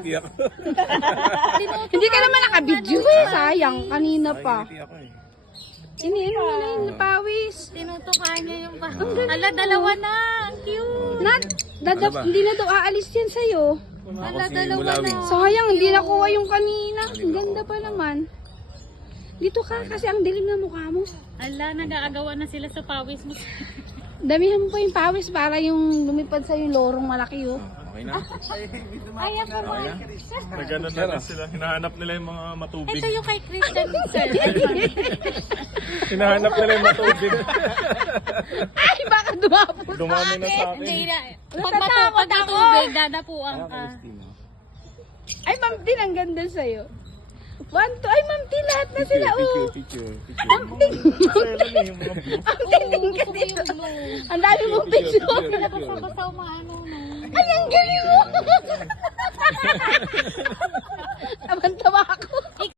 Ngiti ako. Hindi ka naman nakabidyo eh. Sayang, kanina pa. Ngiti ako eh. Iniin mo na yung napawis. Tinutukan niya yung Ala, dalawa na. Ang cute. Hindi na daw aalis yan sa'yo. Ala, dalawa na. Sayang, hindi nakuha yung kanina. Ang ganda pa naman. Dito ka kasi ang dilim na mukha mo. Ala, nag-aagawan na sila sa pawis mo. Damihan mo pa yung pawis para yung lumipad sa'yo yung lorong malaki oh. Okay na. Ay, ako ba? Nagano na rin sila. Hinahanap nila yung mga matubig. Ito yung kay Kristen, sir. Hinahanap nila yung matubig. Ay, baka dumapos. Dumami na sa Hindi akin. na. Pag matubig, dadapuan ka. Ay, Ma'am Tin, ang ganda sa'yo. 1, 2, ay Ma'am Tin, lahat na sila oh. Picture. Ma'am Tin, Yung mga blue. Ma'am Tin, tingin ka dito. Ang dami mong picture. Basta umaano na. Ay, ang galing mo. Taman-tawa ako.